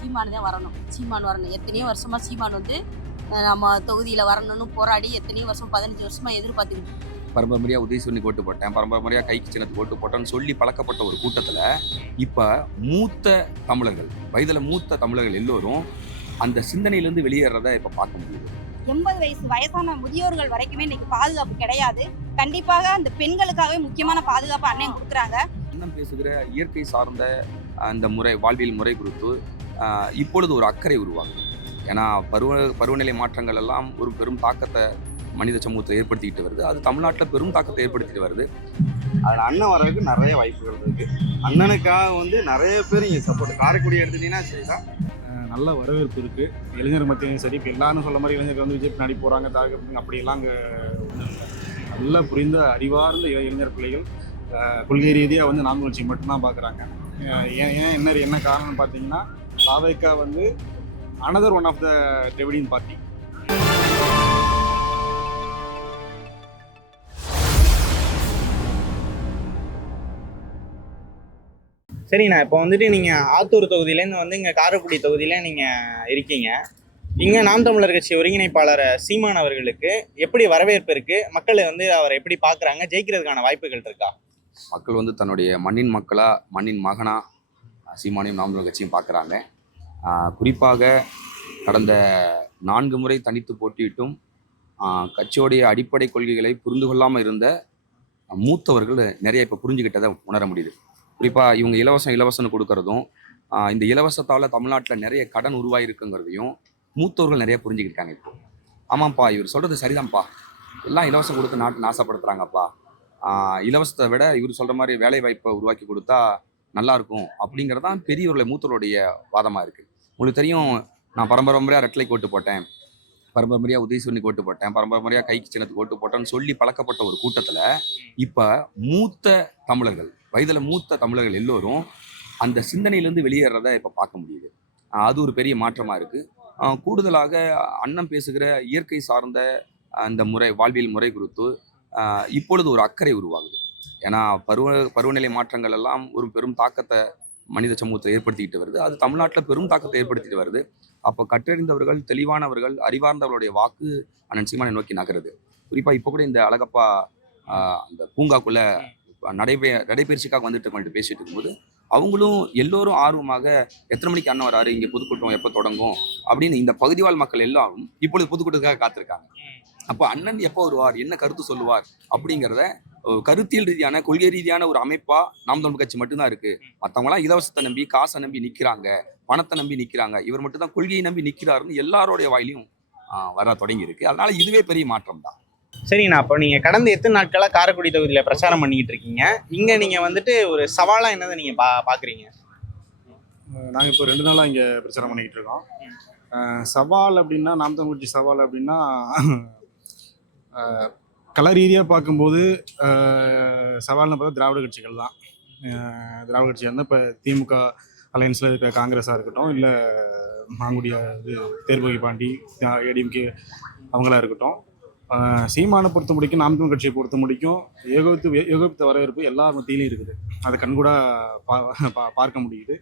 சீமானு தான் வரணும். சீமான் வரணும். எத்தனையோ வருஷமா சீமான் வந்து நம்ம தொகுதியில வரணும்னு போராடி எத்தனையோ வருஷம் 15 வருஷமா எதிர்பார்த்துக்கிட்டு பரம்பரையா உதயசூரியனுக்கு ஓட்டு போட்டேன், பரம்பரையா கைக்கு சின்னத்துக்கு ஓட்டு போட்டேன்னு சொல்லி பழக்கப்பட்ட ஒரு கூட்டத்துல இப்ப மூத்த தமிழர்கள், வயதுல மூத்த தமிழர்கள் எல்லோரும் அந்த சிந்தனையிலிருந்து வெளியேறத இப்ப பார்க்க முடியுது. 80 வயசு வயசான முதியோர்கள் வரைக்குமே இன்னைக்கு பாதுகாப்பு கிடையாது. கண்டிப்பாக அந்த பெண்களுக்காகவே முக்கியமான பாதுகாப்பு அண்ணன் கொடுக்குறாங்க. அண்ணன் பேசுகிற இயற்கை சார்ந்த அந்த முறை, வாழ்வியல் முறை குறித்து இப்பொழுது ஒரு அக்கறை உருவாகுது. ஏன்னா பருவநிலை மாற்றங்கள் எல்லாம் ஒரு பெரும் தாக்கத்தை மனித சமூகத்தை ஏற்படுத்திக்கிட்டு வருது. அது தமிழ்நாட்டில் பெரும் தாக்கத்தை ஏற்படுத்திட்டு வருது. அதில் அண்ணன் வர்றதுக்கு நிறைய வாய்ப்புகள் இருக்கு. அண்ணனுக்காக நிறைய பேர் இங்கே சப்போர்ட். காரைக்குடி எடுத்துட்டீங்கன்னா சரிதான், நல்ல வரவேற்பு இருக்குது. இளைஞர் மத்தியும் சரி, இப்போ எல்லாரும் சொல்ல மாதிரி இளைஞர்கள் வந்து விஜய் பின்னாடி போகிறாங்க, அப்படியெல்லாம் அங்கே ஒன்றும் இல்லை. நல்லா புரிந்த அறிவார்ந்த இளைஞர் பிள்ளைகள் கொள்கை ரீதியாக வந்து நாம் கட்சி மட்டும்தான் பார்க்குறாங்க. என்ன காரணம்னு பார்த்தீங்கன்னா, தாவேக்கா வந்து another one of the Dravidian party. சரிண்ணா, இப்போ வந்துட்டு நீங்கள் ஆத்தூர் தொகுதியிலேருந்து வந்து இங்கே காரைக்குடி தொகுதியில நீங்கள் இருக்கீங்க. இங்கே நாம் தமிழர் கட்சி ஒருங்கிணைப்பாளர் சீமான் அவர்களுக்கு எப்படி வரவேற்பு இருக்குது? மக்கள் வந்து அவரை எப்படி பார்க்குறாங்க? ஜெயிக்கிறதுக்கான வாய்ப்புகள் இருக்கா? மக்கள் வந்து தன்னுடைய மண்ணின் மக்களா, மண்ணின் மகனா சீமானையும் நாம் தமிழர் கட்சியும் பார்க்குறாங்க. குறிப்பாக கடந்த 4 முறை தனித்து போட்டியிட்டும் கட்சியோடைய அடிப்படை கொள்கைகளை புரிந்து கொள்ளாமல் இருந்த மூத்தவர்கள் நிறைய இப்போ புரிஞ்சுக்கிட்டதை உணர முடியுது. குறிப்பாக இவங்க இலவசம்னு கொடுக்கறதும், இந்த இலவசத்தால் தமிழ்நாட்டில் நிறைய கடன் உருவாயிருக்குங்கிறதையும் மூத்தவர்கள் நிறைய புரிஞ்சுக்கிட்டாங்க. இப்போ ஆமாம்ப்பா, இவர் சொல்கிறது சரிதான்ப்பா, எல்லாம் இலவசம் கொடுத்து நாட்டு நாசப்படுத்துகிறாங்கப்பா, இலவசத்தை விட இவர் சொல்கிற மாதிரி வேலை வாய்ப்பை உருவாக்கி கொடுத்தா நல்லாயிருக்கும் அப்படிங்கிறதான் பெரியவர்களை மூத்தவருடைய வாதமாக இருக்குது. உங்களுக்கு தெரியும், நான் பரம்பரையாக ரெட்டலைக்கு ஓட்டு போட்டேன், பரம்பரையாக உதயசூரியனுக்கு ஓட்டு போட்டேன், பரம்பரையாக கைக்கு சின்னத்துக்கு ஓட்டு போட்டேன்னு சொல்லி பழக்கப்பட்ட ஒரு கூட்டத்தில் இப்போ மூத்த தமிழர்கள், வயதுல மூத்த தமிழர்கள் எல்லோரும் அந்த சிந்தனையிலிருந்து வெளியேறத இப்ப பார்க்க முடியுது. அது ஒரு பெரிய மாற்றமா இருக்கு. கூடுதலாக அண்ணன் பேசுகிற இயற்கை சார்ந்த அந்த முறை, வாழ்வியல் முறை குறித்து இப்பொழுது ஒரு அக்கறை உருவாகுது. ஏன்னா பருவநிலை மாற்றங்கள் எல்லாம் ஒரு பெரும் தாக்கத்தை மனித சமூகத்தை ஏற்படுத்திக்கிட்டு வருது. அது தமிழ்நாட்டில் பெரும் தாக்கத்தை ஏற்படுத்திட்டு வருது. அப்போ கற்றறிந்தவர்கள், தெளிவானவர்கள், அறிவார்ந்தவர்களுடைய வாக்கு அண்ணன் சீமானை நோக்கி நகருது. குறிப்பா இப்போ கூட இந்த அழகப்பா அந்த பூங்காக்குள்ள நடைபயிற்சிக்காக வந்துட்டு பேசிட்டு இருக்கும்போது அவங்களும் எல்லோரும் ஆர்வமாக எத்தனை மணிக்கு அண்ணன் வராரு, இங்கே பொதுக்கூட்டம் எப்போ தொடங்கும் அப்படின்னு இந்த பகுதிவாழ் மக்கள் எல்லாரும் இப்பொழுது பொதுக்கூட்டத்துக்காக காத்திருக்காங்க. அப்போ அண்ணன் எப்போ வருவார், என்ன கருத்து சொல்லுவார் அப்படிங்கிறத கருத்தியல் ரீதியான, கொள்கை ரீதியான ஒரு அமைப்பா நாம் தமிழர் கட்சி மட்டும்தான் இருக்கு. மற்றவங்களாம் இலவசத்தை நம்பி, காசை நம்பி நிற்கிறாங்க, பணத்தை நம்பி நிற்கிறாங்க, இவர் மட்டும் தான் கொள்கையை நம்பி நிற்கிறாருன்னு எல்லாரோடைய வாயிலையும் வர தொடங்கி இருக்கு. அதனால இதுவே பெரிய மாற்றம் தான். சரிண்ணா, அப்போ நீங்கள் கடந்த எத்தனை நாட்களாக காரைக்குடி தொகுதியில் பிரச்சாரம் பண்ணிக்கிட்டு இருக்கீங்க? இங்கே நீங்கள் வந்துட்டு ஒரு சவாலாக என்னதை நீங்கள் பார்க்குறீங்க? நாங்கள் இப்போ 2 நாளாக இங்கே பிரச்சாரம் பண்ணிக்கிட்டு இருக்கோம். சவால் அப்படின்னா, நாம் தமிழர் கட்சி சவால் அப்படின்னா, கல ரீதியாக பார்க்கும்போது சவால்னு பார்த்தா திராவிட கட்சிகள் தான். திராவிட கட்சியாக இருந்தால் இப்போ திமுக அலையன்ஸில் இருக்க காங்கிரஸாக இருக்கட்டும், இல்லை மாங்குடியா தேர்பகி பாண்டி ஏடிஎம்கே அவங்களா இருக்கட்டும், சீமானை பொறுத்த முடிக்கும், நாம் தமிழர் கட்சியை பொறுத்த முடிக்கும் ஏகோபித்த வரவேற்பு எல்லா மத்தியிலையும் இருக்குது. அதை கண்கூட பார்க்க முடியுது.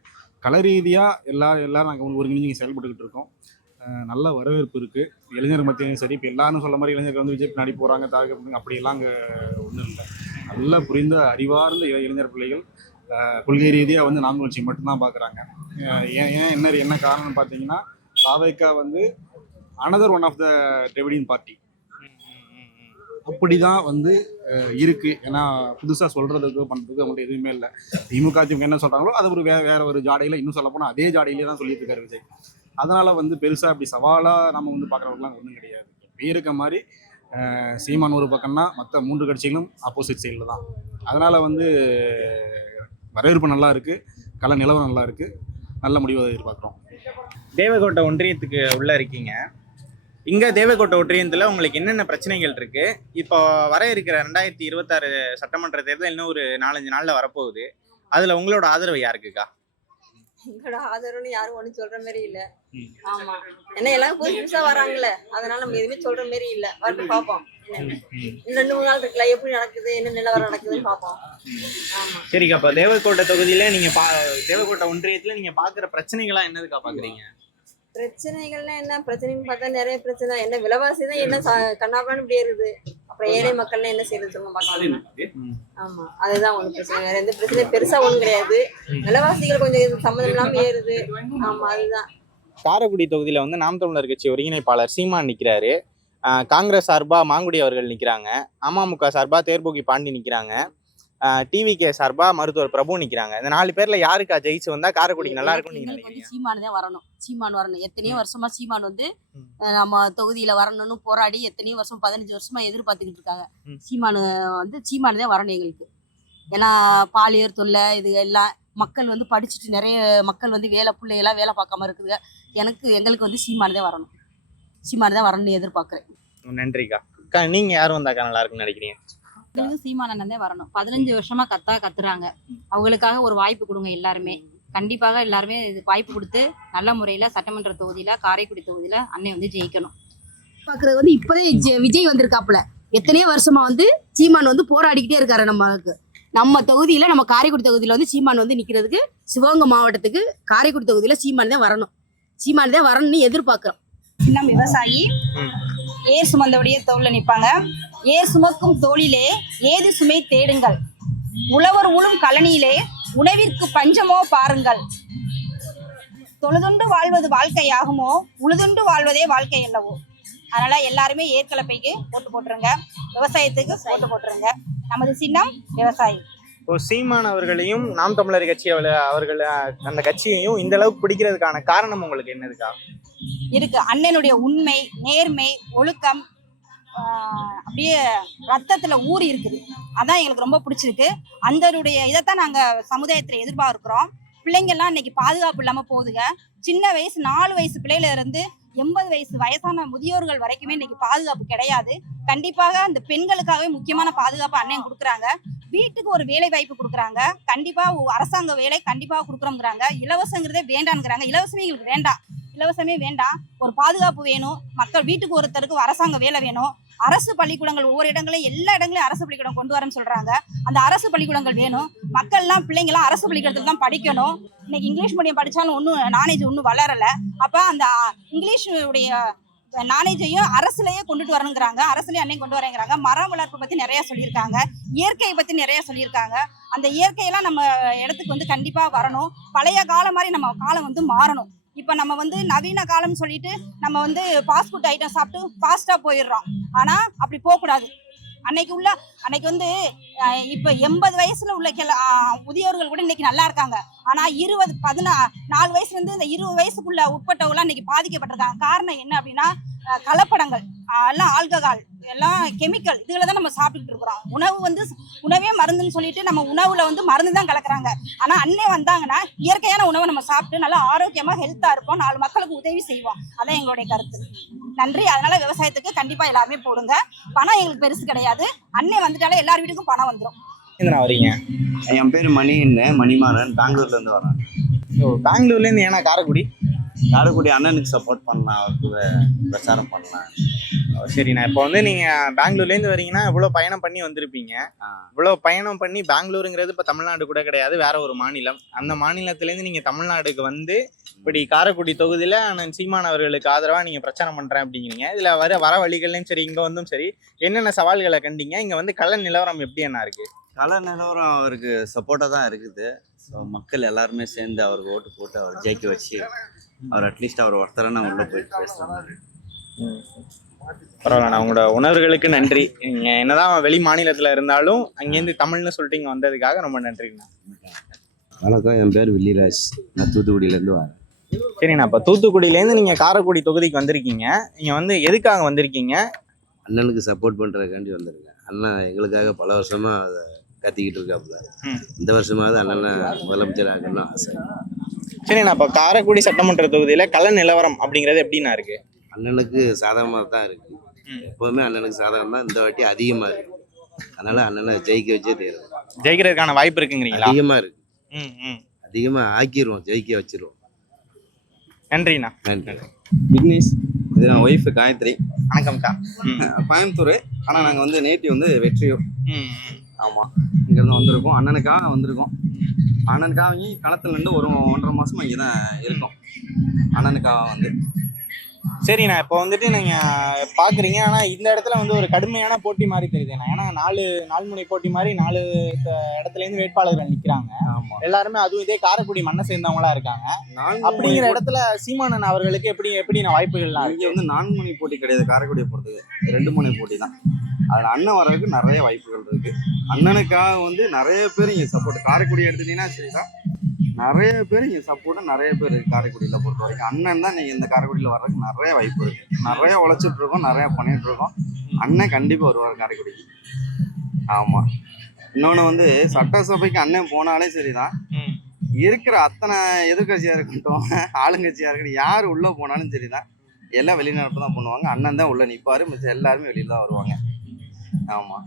கல ரீதியாக எல்லாரும் நாங்கள் ஒருங்கிணைஞ்சு செயல்பட்டுக்கிட்டு இருக்கோம். நல்ல வரவேற்பு இருக்குது. இளைஞர் மத்தியும் சரி, இப்போ எல்லாரும் சொல்ல மாதிரி இளைஞர்கள் வந்து விஜய் பின்னாடி போகிறாங்க, அப்படியெல்லாம் அங்கே ஒன்றும் இல்லை. நல்லா புரிந்த அறிவார்ந்த இளைஞர் பிள்ளைகள் கொள்கை ரீதியாக வந்து நாம் கட்சி மட்டும்தான் பார்க்குறாங்க. என்ன காரணம்னு பார்த்தீங்கன்னா, தாவேக்கா வந்து another one of the Dravidian party அப்படிதான் வந்து இருக்கு. ஏன்னா புதுசாக சொல்றதுக்கு பண்ணுறதுக்கு அவங்கள்ட்ட எதுவுமே இல்லை. திமுக என்ன சொல்றாங்களோ அது ஒரு வேற ஒரு ஜாடையில, இன்னும் சொல்ல போனால் அதே ஜாடையிலே தான் சொல்லிட்டு இருக்காரு விஜய். அதனால வந்து பெருசாக அப்படி சவாலாக நம்ம வந்து பார்க்குறவங்களாம் ஒன்றும் கிடையாது. இருக்க மாதிரி சீமான் ஒரு பக்கம்னா மற்ற 3 கட்சிகளும் ஆப்போசிட் சைடில் தான். அதனால வந்து வரவேற்பு நல்லா இருக்கு, கள நிலவரம் நல்லா இருக்கு, நல்ல முடிவை எதிர்பார்க்குறோம். தேவகோட்டை ஒன்றியத்துக்கு உள்ள இருக்கீங்க. இங்கே தேவகோட்டை ஒன்றியத்தில் உங்களுக்கு என்னென்ன பிரச்சனைகள் இருக்கு? இப்போ வர இருக்கிற 2026 சட்டமன்ற தேர்தல் இன்னும் ஒரு 4-5 நாளில் வரப்போகுது. அதில் உங்களோட ஆதரவு யாருக்குக்கா? எங்களோட ஆதரவுன்னு யாரும் ஒண்ணும் சொல்ற மாதிரி இல்ல. ம். ஆமா, ஏன்னா எல்லாம் புதுசு புதுசா வராங்கல்ல, அதனால நம்ம எதுவுமே சொல்ற மாதிரி இல்ல. வரட்டும் பாப்போம். இன்னும் 2-3 நாள் இருக்குல்ல, எப்படி நடக்குது, என்ன நிலவரம் நடக்குதுன்னு பாப்போம். ஆமா. சரிக்கா, அப்ப தேவக்கோட்டை தொகுதியில நீங்க தேவக்கோட்டை ஒன்றியத்துல நீங்க பாக்குற பிரச்சனைகளா என்னதுக்கா பாக்குறீங்க? பிரச்சனைகள்னா என்ன பிரச்சனைன்னு பார்த்தா நிறைய பிரச்சனை. என்ன விலைவாசி தான் என்ன கண்ணாபான்னு இப்படி ஏறுது. அப்புறம் ஏழை மக்கள்லாம் என்ன செய்யறது சொல்லுங்க பார்க்கலாம். ஆமா, அதுதான் ஒண்ணு பிரச்சனை. வேற எந்த பிரச்சனையும் பெருசா ஒண்ணும் கிடையாது. விலைவாசிகள் கொஞ்சம் சம்மந்தம் இல்லாம ஏறுது. ஆமா, அதுதான். காரைக்குடி தொகுதியில வந்து நாம் தமிழர் கட்சி ஒருங்கிணைப்பாளர் சீமான் நிக்கிறாரு. காங்கிரஸ் சார்பா மாங்குடி அவர்கள் நிக்கிறாங்க. அமமுக சார்பா தேர்போகி பாண்டி நிக்கிறாங்க. டிவிகே சார்பா மருத்துவர் பிரபு நிக்கிறாங்க. இந்த 4 பேர்ல யாருக்கா ஜெயிச்சு வந்தா காரைக்குடிக்கு நல்லா இருக்கும்னு நீங்க எங்களுக்கு வந்து நினைக்கிறீங்க? சீமான் தான் வரணும். சீமான் வரணும். எத்தனையோ வருஷமா சீமான் வந்து நம்ம தொகுதியில வரணும்னு போராடி எத்தனையோ வருஷம் 15 வருஷமா எதிர்பார்த்துக்கிட்டு இருக்காங்க. சீமான் தான் வரணும் எங்களுக்கு. ஏன்னா பாலியர் தொல்லை இது எல்லாம் மக்கள் வந்து படிச்சுட்டு நிறைய மக்கள் வந்து பிள்ளைகளாம் வேலை பார்க்காம இருக்குதுங்க. எங்களுக்கு வந்து சீமான் தான் வரணும். சீமான் தான் வரணும்னு எதிர்பார்க்குறேன். நன்றிக்கா. அக்கா, நீங்க யாரும் வந்தாக்கா நல்லா இருக்குன்னு நினைக்கிறீங்க? எங்களுக்கு சீமான் அண்ணன் தான் வரணும். 15 வருஷமா கத்துறாங்க. அவங்களுக்காக ஒரு வாய்ப்பு கொடுங்க எல்லாருமே. கண்டிப்பாக எல்லாருமே இதுக்கு வாய்ப்பு கொடுத்து நல்ல முறையில சட்டமன்ற தொகுதியில காரைக்குடி தொகுதியில அண்ணன் வந்து ஜெயிக்கணும். பார்க்குறது வந்து இப்போதே விஜய் வந்திருக்காப்புல. எத்தனையோ வருஷமா வந்து சீமான் வந்து போராடிக்கிட்டே இருக்காரு. நம்ம தொகுதியில நம்ம காரைக்குடி தொகுதியில வந்து சீமான் வந்து நிக்கிறதுக்கு சிவகங்கை மாவட்டத்துக்கு காரைக்குடி தொகுதியில சீமான் தான் வரணும். சீமான் தான் வரணும்னு எதிர்பார்க்கிறோம். இன்னும் விவசாயி ஏர் சுமந்தபடியே தோல்ல நிற்பாங்க. ஏர் சுமக்கும் தோளிலே ஏது சுமை தேடுங்கள், உழவர் உழும் கழனியிலே உணவிற்கு பஞ்சமோ பாருங்கள். தொழுதுண்டு வாழ்வது வாழ்க்கையாகுமோ, உழுதுண்டு வாழ்வதே வாழ்க்கை அல்லவோ. அதனால எல்லாருமே ஏற்கலப்பைக்கு ஓட்டு போட்டுருங்க, விவசாயத்துக்கு ஓட்டு போட்டுருங்க. நமது சின்னம் விவசாயி. இப்போ சீமான் அவர்களையும் நாம் தமிழர் கட்சி அவர்கள் அந்த கட்சியையும் இந்த அளவுக்கு பிடிக்கிறதுக்கான காரணம் உங்களுக்கு என்னதுக்கா இருக்கு? அண்ணனுடைய உண்மை, நேர்மை, ஒழுக்கம் அப்படியே ரத்தத்துல ஊறி இருக்குது. அதான் எங்களுக்கு ரொம்ப பிடிச்சிருக்கு. அந்தருடைய இதைத்தான் நாங்க சமுதாயத்துல எதிர்பார்க்கிறோம். பிள்ளைங்கள்லாம் இன்னைக்கு பாதுகாப்பு இல்லாம போகுதுங்க. சின்ன வயசு 4 வயசு பிள்ளையில இருந்து 80 வயசு வயசான முதியோர்கள் வரைக்குமே இன்னைக்கு பாதுகாப்பு கிடையாது. கண்டிப்பாக அந்த பெண்களுக்காகவே முக்கியமான பாதுகாப்பு அண்ணன் கொடுக்குறாங்க. வீட்டுக்கு ஒரு வேலை வாய்ப்பு கொடுக்குறாங்க. கண்டிப்பா அரசாங்க வேலை கண்டிப்பா கொடுக்குறோங்கிறாங்க. இலவசங்கிறதே வேண்டாங்கிறாங்க. இலவசமே எங்களுக்கு வேண்டாம். இலவசமே வேண்டாம். ஒரு பாதுகாப்பு வேணும். மக்கள் வீட்டுக்கு ஒருத்தருக்கு அரசாங்க வேலை வேணும். அரசு பள்ளிக்கூடங்கள் ஒவ்வொரு இடங்களையும் எல்லா இடங்களையும் அரசு பள்ளிக்கூடம் கொண்டு வரேன்னு சொல்றாங்க. அந்த அரசு பள்ளிக்கூடங்கள் வேணும். மக்கள்லாம் பிள்ளைங்களாம் அரசு பள்ளிக்கூடத்துல தான் படிக்கணும். இன்னைக்கு இங்கிலீஷ் மீடியம் படிச்சாலும் ஒன்றும் நாலேஜ் ஒன்றும் வளரல. அப்ப அந்த இங்கிலீஷ் உடைய நாலேஜையும் அரசுலயே கொண்டுட்டு வரணுங்கிறாங்க. அரசுலயே அன்னைக்கு கொண்டு வரேங்கிறாங்க. மரம் வளர்ப்பு பத்தி நிறைய சொல்லியிருக்காங்க. இயற்கையை பத்தி நிறைய சொல்லியிருக்காங்க. அந்த இயற்கையெல்லாம் நம்ம இடத்துக்கு வந்து கண்டிப்பா வரணும். பழைய காலம் மாதிரி நம்ம காலம் வந்து மாறணும். இப்ப நம்ம வந்து நவீன காலம் சொல்லிட்டு நம்ம வந்து ஃபாஸ்ட் ஃபுட் ஐட்டம் சாப்பிட்டு ஃபாஸ்டா போயிடுறோம். ஆனா அப்படி போகக்கூடாது. அன்னைக்கு வந்து இப்ப 80 வயசுல உள்ள முதியோர்கள் கூட இன்னைக்கு நல்லா இருக்காங்க. ஆனா 4 வயசுல இருந்து இந்த 20 வயசுக்குள்ள உட்பட்டவங்க இன்னைக்கு பாதிக்கப்பட்டிருக்காங்க. காரணம் என்ன அப்படின்னா கலப்படங்கள், எல்லாம் ஆல்கஹால், எல்லாம் கெமிக்கல், இதுகளை தான் நம்ம சாப்பிட்டுட்டு இருக்கிறோம். உணவே மருந்துன்னு சொல்லிட்டு நம்ம உணவுல வந்து மருந்து தான் கலக்குறாங்க. ஆனா அண்ணே வந்தாங்கன்னா இயற்கையான உணவை நம்ம சாப்பிட்டு நல்லா ஆரோக்கியமா ஹெல்த்தா இருப்போம். 4 மக்களுக்கு உதவி செய்வோம். அதான் எங்களுடைய கருத்து. நன்றி. அதனால விவசாயத்துக்கு கண்டிப்பா எல்லாமே போடுங்க. பணம் எங்களுக்கு பெருசு கிடையாது. அண்ணே வந்துட்டாலே எல்லார் வீட்டுக்கும் பணம் வந்துடும். வரீங்க? என் பேர் மணிமாறன். பெங்களூர்ல இருந்து வரேன். பெங்களூர்ல இருந்து ஏன்னா காரைக்குடி அண்ணனுக்கு சப்போர்ட் பண்ணலாம், அவருக்கு பிரச்சாரம் பண்ணலாம். சரிண்ணா, இப்போ வந்து நீங்க பெங்களூர்லேருந்து வரீங்கன்னா இவ்வளோ பயணம் பண்ணி வந்திருப்பீங்க. இவ்வளோ பயணம் பண்ணி பெங்களூருங்கிறது இப்போ தமிழ்நாடு கூட கிடையாது, வேற ஒரு மாநிலம். அந்த மாநிலத்திலேருந்து நீங்க தமிழ்நாடுக்கு வந்து இப்படி காரைக்குடி தொகுதியில அண்ணன் சீமான் அவர்களுக்கு ஆதரவா நீங்க பிரச்சாரம் பண்றேன் அப்படிங்கிறீங்க. இதுல வர வழிகள்லையும் சரி, இங்க வந்தும் சரி, என்னென்ன சவால்களை கண்டீங்க? இங்க வந்து கள நிலவரம் எப்படி என்ன இருக்கு? கள நிலவரம் அவருக்கு சப்போர்ட்டாக தான் இருக்குது. ஸோ மக்கள் எல்லாருமே சேர்ந்து அவருக்கு ஓட்டு போட்டு அவர் ஜெயிக்க வச்சு அவர் அட்லீஸ்ட் அவர் ஒருத்தரான உள்ள போயிட்டு பேசுறாங்க. பரவாயில்ல, உங்களோட உணர்வுகளுக்கு நன்றி. நீங்க என்னதான் வெளி மாநிலத்துல இருந்தாலும் அங்கேருந்து தமிழ்னு சொல்லிட்டு இங்க வந்ததுக்காக ரொம்ப நன்றிங்கண்ணா. வணக்கம், என் பேர் வில்லிராஜ். நான் தூத்துக்குடியிலேருந்து வரேன். சரிண்ணா, இப்போ தூத்துக்குடியிலேருந்து நீங்க காரைக்குடி தொகுதிக்கு வந்திருக்கீங்க. நீங்க வந்து எதுக்காக வந்திருக்கீங்க? அண்ணனுக்கு சப்போர்ட் பண்ணுறதுக்காண்டி வந்திருக்கேன். அண்ணன் எங்களுக்காக பல வருஷமா அதை கத்திக்கிட்டு இருக்காப்புல. இந்த வருஷமாவது அண்ணனை முதலமைச்சர் ஆகணும்னு ஆசை. சரிண்ணா, இப்போ காரைக்குடி சட்டமன்ற தொகுதியில கள நிலவரம் அப்படிங்கிறது எப்படின்னா இருக்கு? அண்ணனுக்கு சாதகமாக தான் இருக்கு. எப்போதுமே அண்ணனுக்கு சாதகம் தான். இந்த வாட்டி அதிகமாக இருக்கு. அதனால அண்ணனை ஜெயிக்க வச்சே தேரும். ஜெயிக்கிறதுக்கான வாய்ப்பு இருக்குங்கிறீங்களா? அதிகமாக இருக்கு. அதிகமாக ஆக்கிடுவோம், ஜெயிக்க வச்சிருவோம். நன்றிண்ணா. நன்றி. விக்னேஷ், இது நான் ஒய்ஃபு காயத்ரி. வணக்கம்க்கா. கோயம்புத்தூர், ஆனால் நாங்கள் வந்து நேட்டிவ் வந்து வெற்றியூர். ம். ஆமாம், இங்கேருந்து வந்திருக்கோம். அண்ணனுக்காக வந்திருக்கோம். அண்ணனுக்காக களத்தில் நின்று ஒரு 1.5 மாசமா இங்கே தான் இருக்கோம். அண்ணனுக்காக வந்து சரிண்ணா, இப்போ வந்துட்டு நீங்க பாக்குறீங்க, ஆனா இந்த இடத்துல வந்து ஒரு கடுமையான போட்டி மாதிரி தெரியுதுண்ணா. ஏன்னா 4 முனை போட்டி மாதிரி 4 இடத்துல இருந்து வேட்பாளர்கள் நிக்கிறாங்க. ஆமாம், எல்லாருமே அதுவும் இதே காரைக்குடி மண்ணை சேர்ந்தவங்களா இருக்காங்க. அப்படிங்கிற இடத்துல சீமானன் அவர்களுக்கு எப்படி வாய்ப்புகள்லாம் இங்கே இருக்கு? வந்து 4 முனை போட்டி கிடையாது. காரைக்குடியை பொறுத்தது 2 முனை போட்டி தான். அதில் அண்ணன் வர்றதுக்கு நிறைய வாய்ப்புகள் இருக்கு. அண்ணனுக்காக வந்து நிறைய பேர் இங்கே சப்போர்ட். காரைக்குடி எடுத்துட்டீங்கன்னா சரிதான், நிறைய பேர் இங்கே சப்போர்ட்டு நிறைய பேர் இருக்கு காரைக்குடியில் பொறுத்த வரைக்கும். அண்ணன் தான் நீங்கள் இந்த காரைக்குடியில் வர்றதுக்கு நிறைய வாய்ப்பு இருக்கு. நிறைய உழைச்சிட்டு இருக்கோம், நிறைய பண்ணிட்டு இருக்கோம். அண்ணன் கண்டிப்பாக வருவார் காரைக்குடிக்கு. ஆமாம். இன்னொன்று வந்து சட்டசபைக்கு அண்ணன் போனாலே சரிதான், இருக்கிற அத்தனை எதிர்கட்சியாக இருக்கட்டும் ஆளுங்கட்சியாக இருக்கட்டும் யார் உள்ளே போனாலும் சரிதான், எல்லாம் வெளிநடப்பு தான் பண்ணுவாங்க. அண்ணன் தான் உள்ளே நிற்பார், மிச்சம் எல்லாருமே வெளியில் தான் வருவாங்க. ஆமாம்.